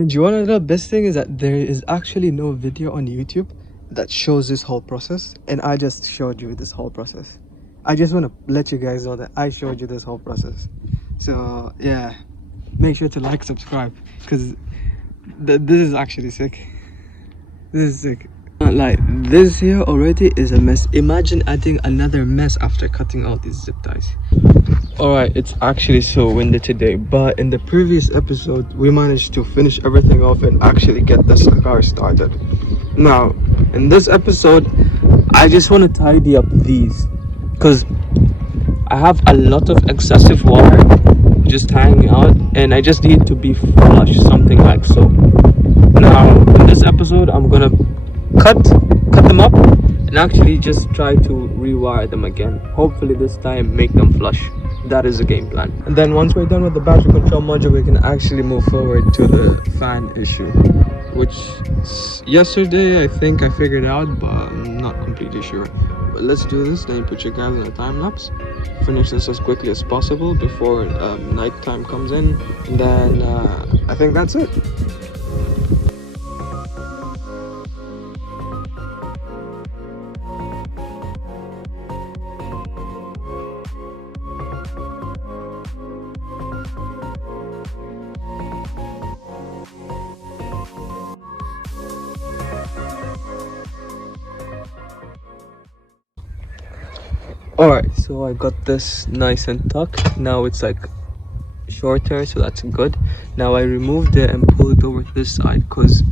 And you wanna know the best thing is that there is actually no video on YouTube that shows this whole process, and I just showed you this whole process. I just want to let you guys know that I showed you this whole process. So yeah, make sure to like, subscribe, because this is actually sick. This is sick. Like, this here already is a mess. Imagine adding another mess after cutting out these zip ties. Alright, it's actually so windy today, but in the previous episode we managed to finish everything off and actually get this car started. Now in this episode I just want to tidy up these, because I have a lot of excessive wire just hanging out and I just need to be flush, something like so. Now in this episode I'm gonna cut them up and actually just try to rewire them again. Hopefully this time make them flush. That is the game plan. And then once we're done with the battery control module, we can actually move forward to the fan issue, which yesterday I think I figured out, but I'm not completely sure. But let's do this. Then put your guys in a time lapse, finish this as quickly as possible before nighttime comes in, and then I think that's it. Alright, so I got this nice and tucked. Now it's like shorter, so that's good. Now I removed it and pulled it over to this side because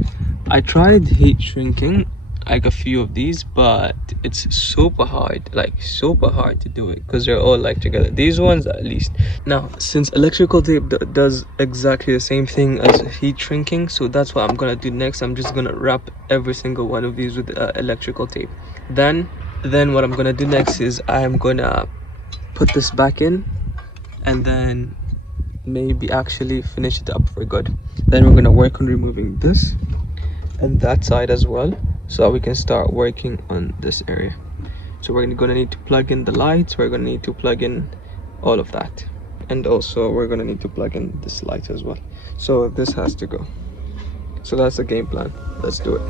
I tried heat shrinking like a few of these, but it's super hard, like super hard to do it because they're all like together. These ones at least. Now since electrical tape does exactly the same thing as heat shrinking, so that's what I'm gonna do next. I'm just gonna wrap every single one of these with electrical tape. Then what I'm gonna do next is I'm gonna put this back in and then maybe actually finish it up for good. Then we're gonna work on removing this and that side as well, so we can start working on this area. So we're gonna need to plug in the lights, we're gonna need to plug in all of that, and also we're gonna need to plug in this light as well. So this has to go. So that's the game plan. Let's do it.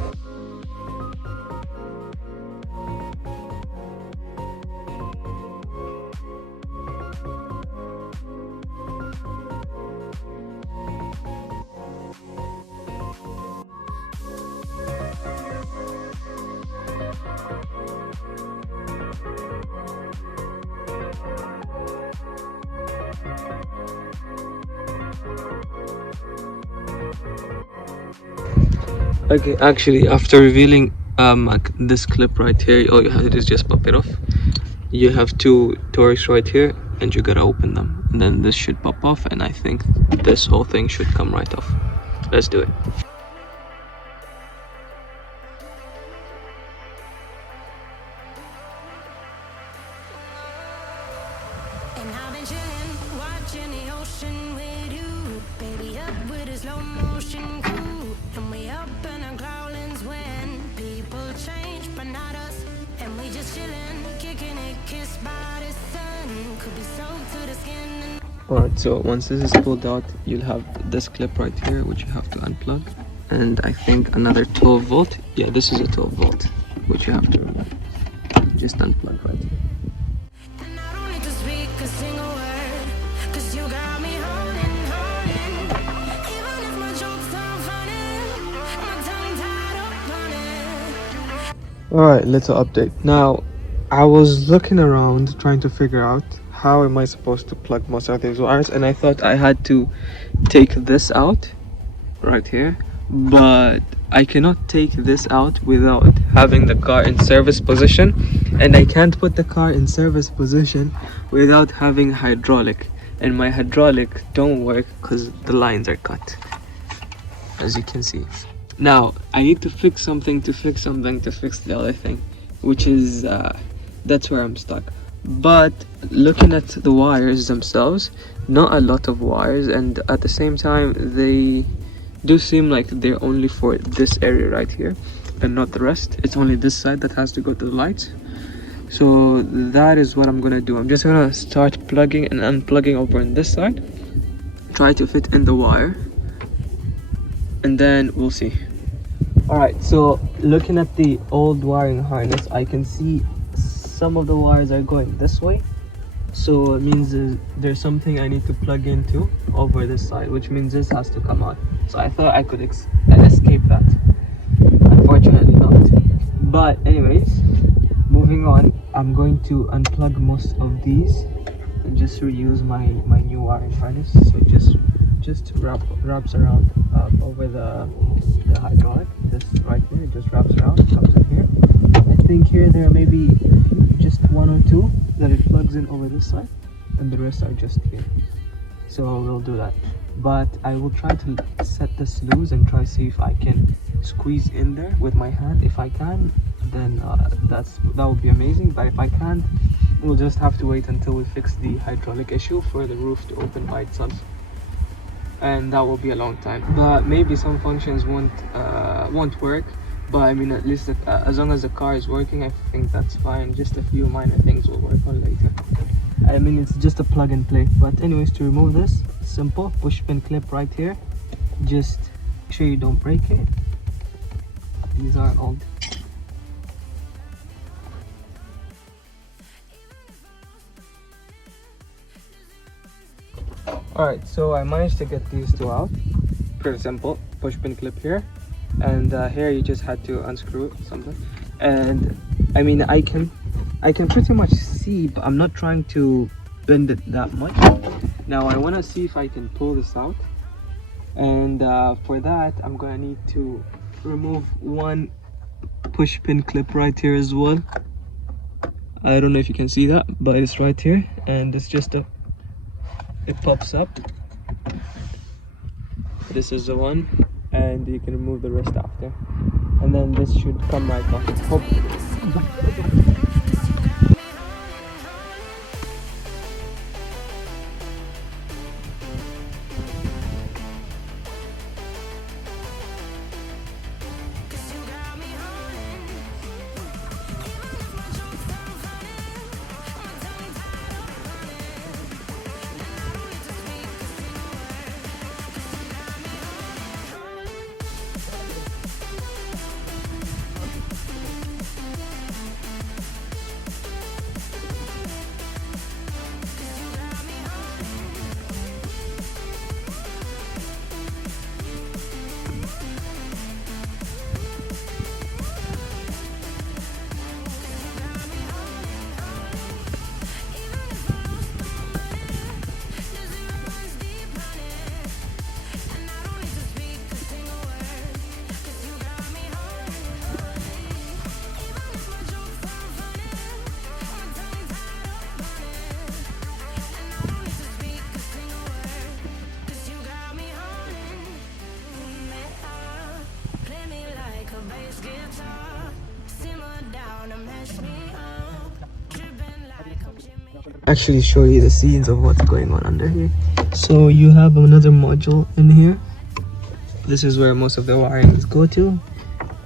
Okay, actually after revealing like this clip right here, all you have to do is just pop it off. You have two Torx right here and you gotta open them, and then this should pop off, and I think this whole thing should come right off. Let's do it. And I've been chillin', watching the ocean with you, baby, up with a slow motion crew, and we up in our growlings when people change, but not us, and we just chillin', kicking it, kissed by the sun, could be soaked to the skin. Alright, so once this is pulled out, you'll have this clip right here which you have to unplug, and I think another 12 volt. Yeah, this is a 12 volt which you have to remove. Just unplug right here. And I don't need to speak a single word, 'cause you got me holding. Even if my jokes aren't funny, my tongue tied up on it. Alright, little update. Now, I was looking around trying to figure out how am I supposed to plug most of these wires, and I thought I had to take this out right here, but I cannot take this out without having the car in service position, and I can't put the car in service position without having hydraulic, and my hydraulic don't work because the lines are cut, as you can see. Now I need to fix something to fix the other thing, which is that's where I'm stuck. But looking at the wires themselves, not a lot of wires, and at the same time they do seem like they're only for this area right here and not the rest. It's only this side that has to go to the lights. So that is what I'm gonna do. I'm just gonna start plugging and unplugging over on this side, try to fit in the wire, and then we'll see. All right, so looking at the old wiring harness, I can see some of the wires are going this way, so it means there's something I need to plug into over this side, which means this has to come out. So I thought I could escape that. Unfortunately not. But anyways, moving on, I'm going to unplug most of these and just reuse my new wiring harness. So just wraps around over the hydraulic. This right here, it just wraps around, comes in here. I think here there are maybe just one or two that it plugs in over this side, and the rest are just here. So we'll do that, but I will try to set this loose and try see if I can squeeze in there with my hand. If I can, then that would be amazing, but if I can't, we'll just have to wait until we fix the hydraulic issue for the roof to open by itself, and that will be a long time. But maybe some functions won't work, but I mean, at least as long as the car is working, I think that's fine. Just a few minor things will work on later. I mean, it's just a plug and play. But anyways, to remove this, simple push pin clip right here. Just make sure you don't break it. These are old. Alright, so I managed to get these two out. Pretty simple. Push pin clip here, and here you just had to unscrew something. And I mean, I can pretty much see, but I'm not trying to bend it that much. Now I want to see if I can pull this out, and for that I'm gonna need to remove one push pin clip right here as well. I don't know if you can see that, but it's right here, and it's just it pops up. This is the one, and you can remove the rest after, and then this should come right off. Actually show you the scenes of what's going on under here. So you have another module in here. This is where most of the wirings go to.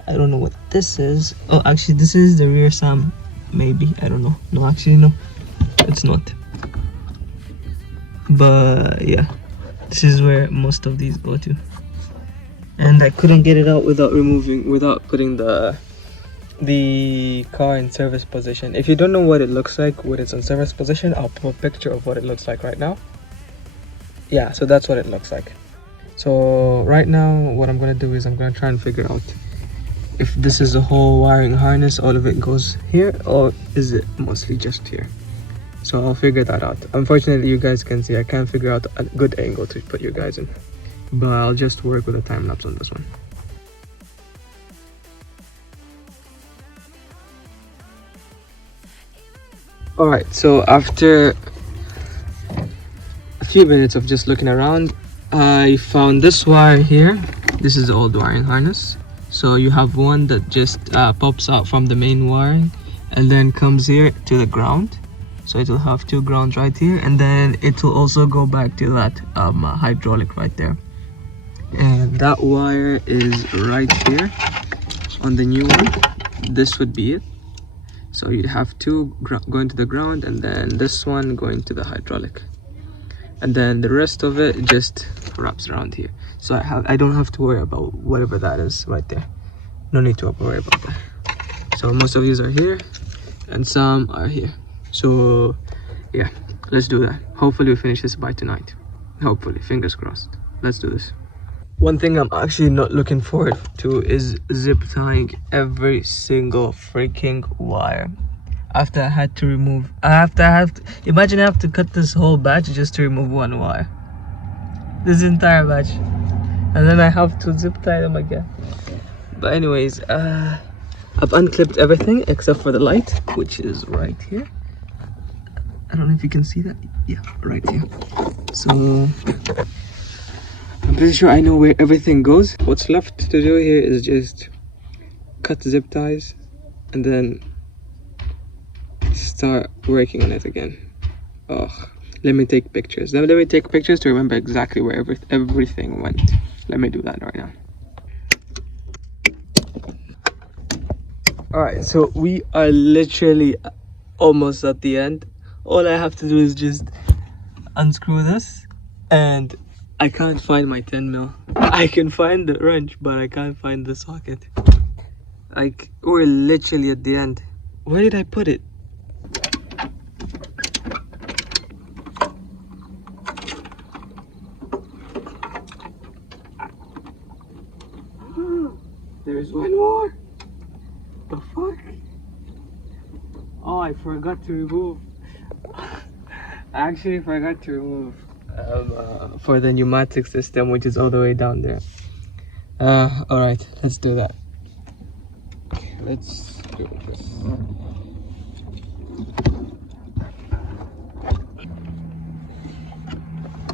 I don't know what this is. Oh, actually this is the rear SAM, maybe. I don't know. No, actually no, it's not. But yeah, this is where most of these go to. And I couldn't get it out without putting the car in service position. If you don't know what it looks like when it's in service position, I'll put a picture of what it looks like right now. Yeah, so that's what it looks like. So right now what I'm gonna do is I'm gonna try and figure out if this is the whole wiring harness, all of it goes here, or is it mostly just here. So I'll figure that out. Unfortunately, you guys can see I can't figure out a good angle to put you guys in, but I'll just work with a time lapse on this one. Alright, so after a few minutes of just looking around, I found this wire here. This is the old wiring harness. So you have one that just pops out from the main wiring and then comes here to the ground. So it will have two grounds right here, and then it will also go back to that hydraulic right there. And that wire is right here on the new one. This would be it. So you'd have two going to the ground, and then this one going to the hydraulic, and then the rest of it just wraps around here. So I don't have to worry about whatever that is right there. No need to worry about that. So most of these are here and some are here. So yeah, let's do that. Hopefully we finish this by tonight. Hopefully, fingers crossed. Let's do this. One thing I'm actually not looking forward to is zip tying every single freaking wire. After I had to remove, imagine I have to cut this whole batch just to remove one wire. This entire batch. And then I have to zip tie them again. But anyways, I've unclipped everything except for the light, which is right here. I don't know if you can see that. Yeah, right here. So I'm pretty sure I know where everything goes. What's left to do here is just cut zip ties and then start working on it again. Oh, let me take pictures. Let me take pictures to remember exactly where everything went. Let me do that right now. Alright, so we are literally almost at the end. All I have to do is just unscrew this, and I can't find my 10mm. I can find the wrench, but I can't find the socket. Like, we're literally at the end. Where did I put it? There's one more. The fuck? Oh, I forgot to remove. I actually forgot to remove for the pneumatic system, which is all the way down there. All right, let's do that. Let's do this.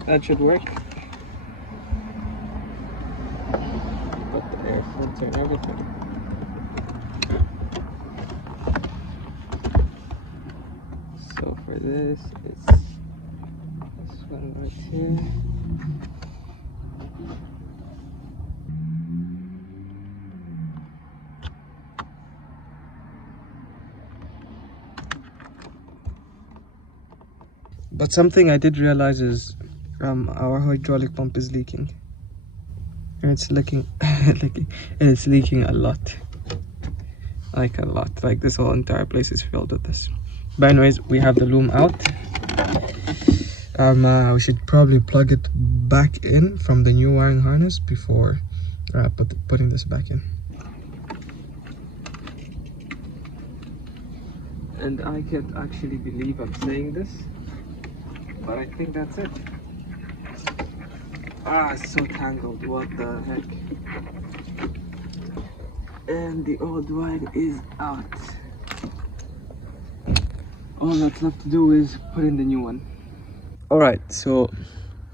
That should work. Got the air filter and everything. So for this, it's this one right here. But something I did realize is our hydraulic pump is leaking. And it's leaking, it's leaking a lot. Like a lot. Like this whole entire place is filled with this. But anyways, we have the loom out. We should probably plug it back in from the new wiring harness before putting this back in. And I can't actually believe I'm saying this, but I think that's it. Ah, it's so tangled, what the heck. And the old wire is out. All that's left to do is put in the new one. Alright, so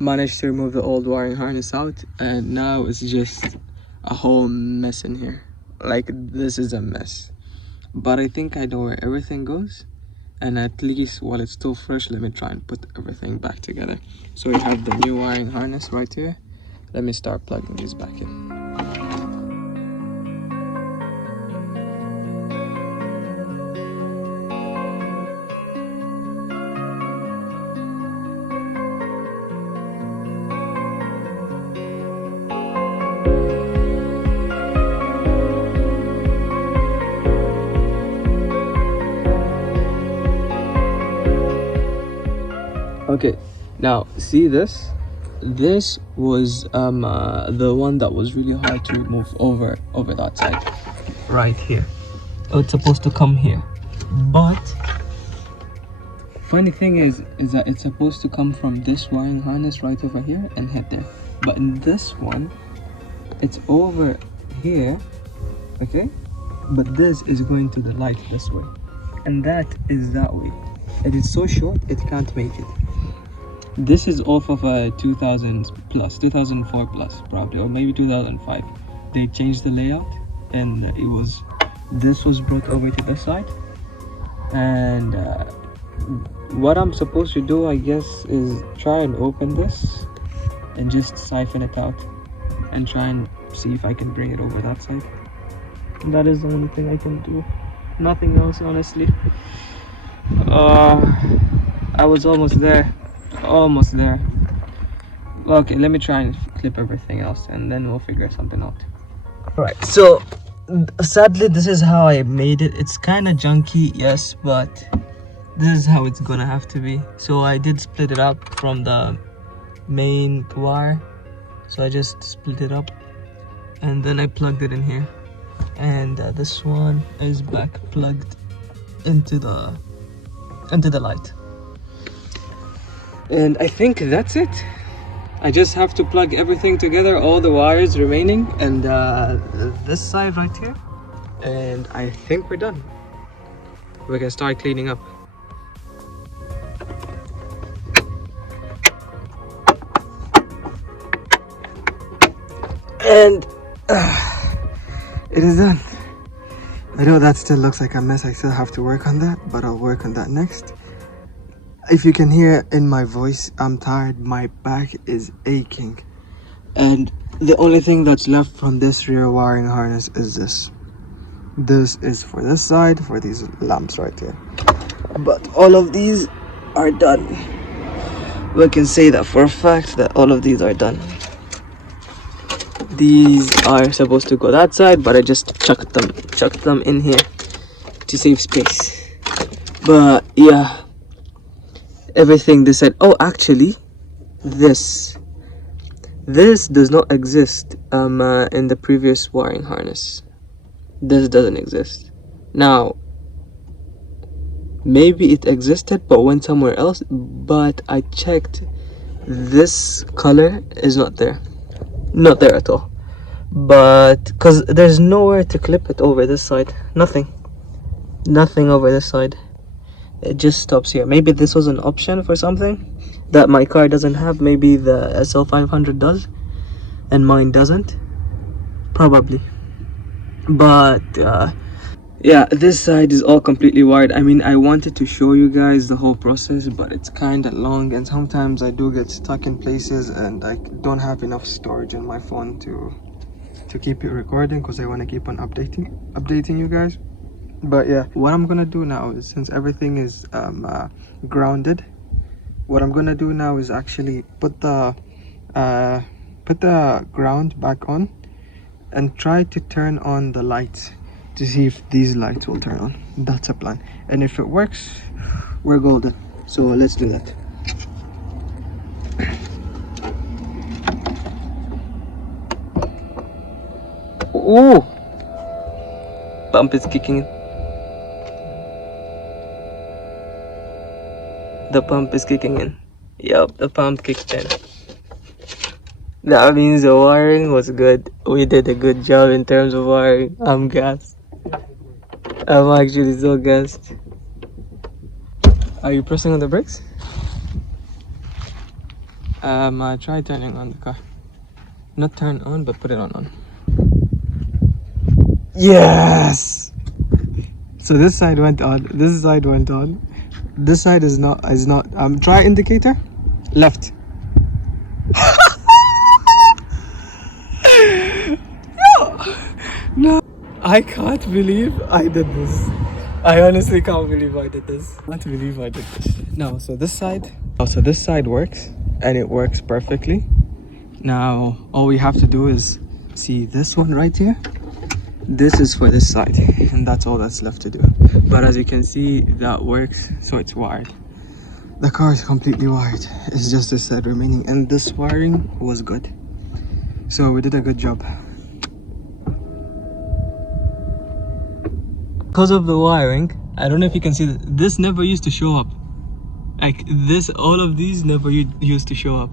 managed to remove the old wiring harness out, and now it's just a whole mess in here. Like, this is a mess. But I think I know where everything goes, and at least while it's still fresh, let me try and put everything back together. So we have the new wiring harness right here. Let me start plugging these back in. Okay, now see this? This was the one that was really hard to remove over that side, right here. Oh, it's supposed to come here, but funny thing is that it's supposed to come from this wiring harness right over here and head there. But in this one, it's over here, okay? But this is going to the light this way, and that is that way. It is so short, it can't make it. This is off of a 2004 plus probably, or maybe 2005. They changed the layout, and this was brought over to this side. And what I'm supposed to do, I guess, is try and open this and just siphon it out and try and see if I can bring it over that side. And that is the only thing I can do. Nothing else, honestly. I was almost there. Well, okay, let me try and clip everything else and then we'll figure something out. Alright, so sadly this is how I made it. It's kind of junky, yes, but this is how it's gonna have to be. So I did split it up from the main wire. So I just split it up and then I plugged it in here. And this one is back plugged into the light. And I think that's it. I just have to plug everything together, all the wires remaining, and this side right here. And I think we're done. We can start cleaning up. And it is done. I know that still looks like a mess. I still have to work on that, but I'll work on that next. If you can hear in my voice, I'm tired. My back is aching. And the only thing that's left from this rear wiring harness is this. This is for this side, for these lamps right here. But all of these are done. We can say that for a fact that all of these are done. These are supposed to go that side, but I just chucked them in here to save space. But yeah, everything this side. Oh, actually, this does not exist in the previous wiring harness. This doesn't exist. Now, maybe it existed but went somewhere else, but I checked. This color is not there. Not there at all. But because there's nowhere to clip it over this side. Nothing over this side. It just stops here. Maybe this was an option for something that my car doesn't have. Maybe the SL500 does and mine doesn't, probably. But yeah, this side is all completely wired. I mean, I wanted to show you guys the whole process, but it's kind of long and sometimes I do get stuck in places and I don't have enough storage in my phone to keep it recording, because I want to keep on updating you guys. But yeah, what I'm gonna do now is, since everything is grounded, what I'm gonna do now is actually put the ground back on and try to turn on the lights to see if these lights will turn on. That's a plan, and if it works, we're golden. So let's do that. Ooh, pump is kicking in. The pump is kicking in. Yup, the pump kicked in. That means the wiring was good. We did a good job in terms of wiring. I'm gassed. I'm actually so gassed. Are you pressing on the brakes? Try turning on the car. Not turn on, but put it on. Yes! So this side went on, this side went on. This side is not, try indicator. Left. No, I can't believe I did this. I honestly can't believe I did this. No, so this side works, and it works perfectly. Now all we have to do is see this one right here. This is for this side, and that's all that's left to do. But as you can see, that works, so it's wired. The car is completely wired. It's just this side remaining, and this wiring was good. So we did a good job. Because of the wiring, I don't know if you can see that this never used to show up. Like this, all of these never used to show up.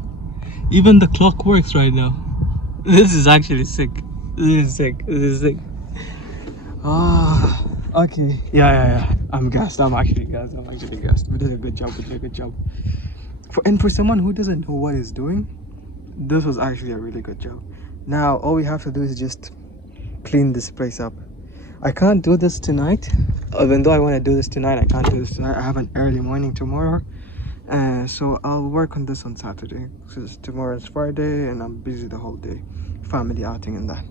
Even the clock works right now. This is actually sick. This is sick. Ah, okay. Yeah. I'm gassed. I'm actually gassed. We did a good job. For someone who doesn't know what he's doing, this was actually a really good job. Now all we have to do is just clean this place up. I can't do this tonight. Even though I want to do this tonight, I can't do this tonight. I have an early morning tomorrow. So I'll work on this on Saturday, because tomorrow is Friday and I'm busy the whole day. Family outing and that.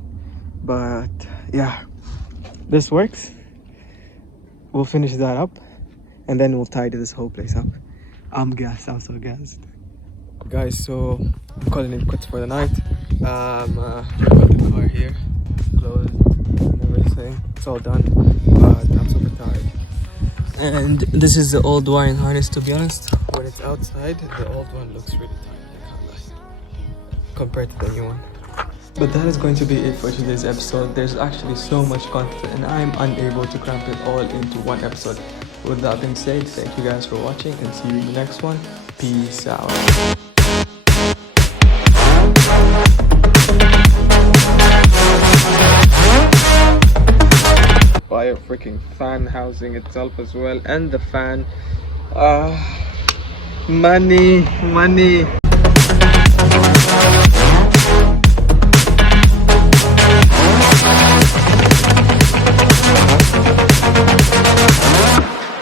But yeah, this works. We'll finish that up and then we'll tidy this whole place up. I'm gassed. I'm so gassed. Guys, so I'm calling it quits for the night. Got the car here, closed and everything. It's all done, but I'm super tired. And this is the old wine harness. To be honest, when it's outside, the old one looks really tiny, I can't lie, compared to the new one. But that is going to be it for today's episode. There's actually so much content and I'm unable to cramp it all into one episode. With that being said, thank you guys for watching and see you in the next one. Peace out. Buy a freaking fan housing itself as well, and the fan. Money.